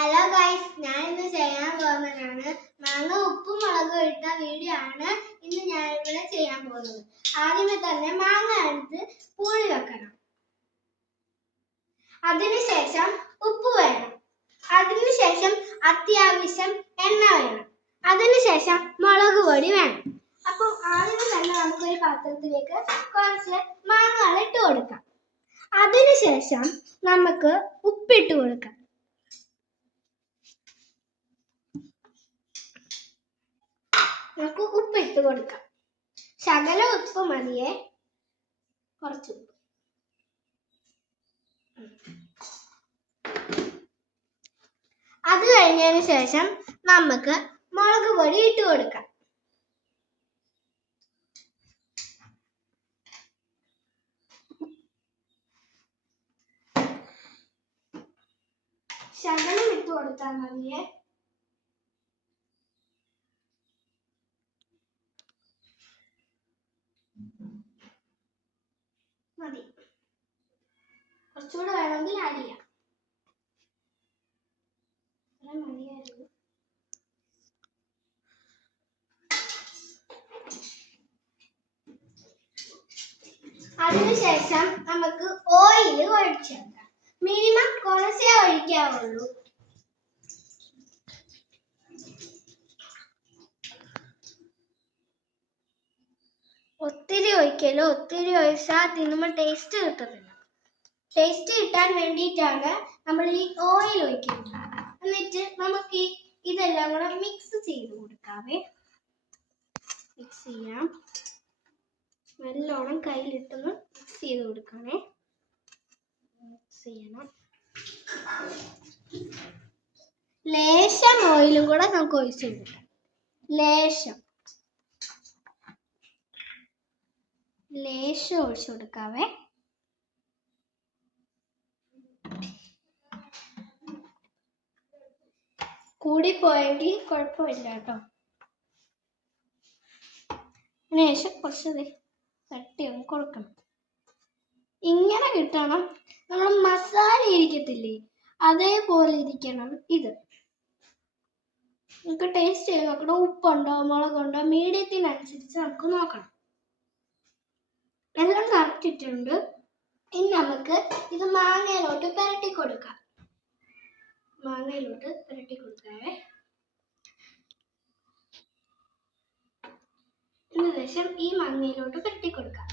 Hello guys, ഞാൻ ഇന്ന് ചെയ്യാൻ പോകുന്നതാണ് മാങ്ങ ഉപ്പും മുളകും ഇട്ട വീഡിയോ ആണ് ഇന്ന് ഞാൻ ഇവിടെ ചെയ്യാൻ പോകുന്നത്. ആദ്യമേ തന്നെ മാങ്ങ എടുത്ത് പൂളി വെക്കണം. അതിനുശേഷം ഉപ്പ് വേണം. അതിനുശേഷം അത്യാവശ്യം എണ്ണ വേണം. അതിനുശേഷം മുളക് പൊടി വേണം. അപ്പോൾ ആദ്യമേ തന്നെ നമുക്കൊരു പാത്രത്തിലേക്ക് കുറച്ച് മാങ്ങകൾ ഇട്ട് കൊടുക്കാം. അതിനുശേഷം നമുക്ക് ഉപ്പിട്ട് കൊടുക്കാം. നമുക്ക് ഉപ്പിട്ട് കൊടുക്കാം. ശകല ഉപ്പ് മതിയേ, കുറച്ച് ഉപ്പ്. അത് കഴിഞ്ഞതിന് ശേഷം നമുക്ക് മുളക് പൊടി ഇട്ട് കൊടുക്കാം. ശകലം ഇട്ട് കൊടുത്താൽ മതിയേ. മതി, കുറച്ചുകൂടെ വേണമെങ്കിൽ ആഡ് ചെയ്യാം. മതിയായിരുന്നു. അതിനുശേഷം നമുക്ക് ഓയിൽ ഒഴിച്ചെടുക്കാം. മിനിമം കുറച്ചേ ഒഴിക്കാവുള്ളൂ. ഒത്തിരി ഒഴിക്കല്ലോ, ഒത്തിരി ഒഴിച്ചാൽ തിന്നുമ്പോൾ ടേസ്റ്റ് കിട്ടത്തില്ല. ടേസ്റ്റ് കിട്ടാൻ വേണ്ടിയിട്ടാണ് നമ്മൾ ഈ ഓയിൽ ഒഴിക്കുന്നത്. എന്നിട്ട് നമുക്ക് ഇതെല്ലാം കൂടെ മിക്സ് ചെയ്ത് കൊടുക്കാവേ. മിക്സ് ചെയ്യാം. നല്ലോണം കയ്യിലിട്ടൊന്ന് മിക്സ് ചെയ്ത് കൊടുക്കണേ. മിക്സ് ചെയ്യണം. ലേശം ഓയിലും കൂടെ നമുക്ക് ഒഴിച്ചു കൊടുക്കാം. ലേശം ഒഴിച്ചു കൊടുക്കാവേ. കൂടിപ്പോയെങ്കിൽ കുഴപ്പമില്ല കേട്ടോ. ശേഷം കുറച്ച് തട്ടിയൊന്ന് കൊടുക്കണം. ഇങ്ങനെ കിട്ടണം. നമ്മൾ മസാല ഇരിക്കത്തില്ലേ, അതേപോലെ ഇരിക്കണം ഇത്. നമുക്ക് ടേസ്റ്റ് ചെയ്ത് നോക്കണം. ഉപ്പുണ്ടോ മുളകുണ്ടോ മീഡിയത്തിനനുസരിച്ച് നമുക്ക് നോക്കണം. എല്ലാം കറക്റ്റ് ഇട്ടുണ്ട്. ഇനി നമുക്ക് ഇത് മാങ്ങയിലോട്ട് പുരട്ടി കൊടുക്കാം. മാങ്ങയിലോട്ട് പുരട്ടി കൊടുക്കാവേ. ഇതിനുശേഷം ഈ മാങ്ങയിലോട്ട് പുരട്ടി കൊടുക്കാം.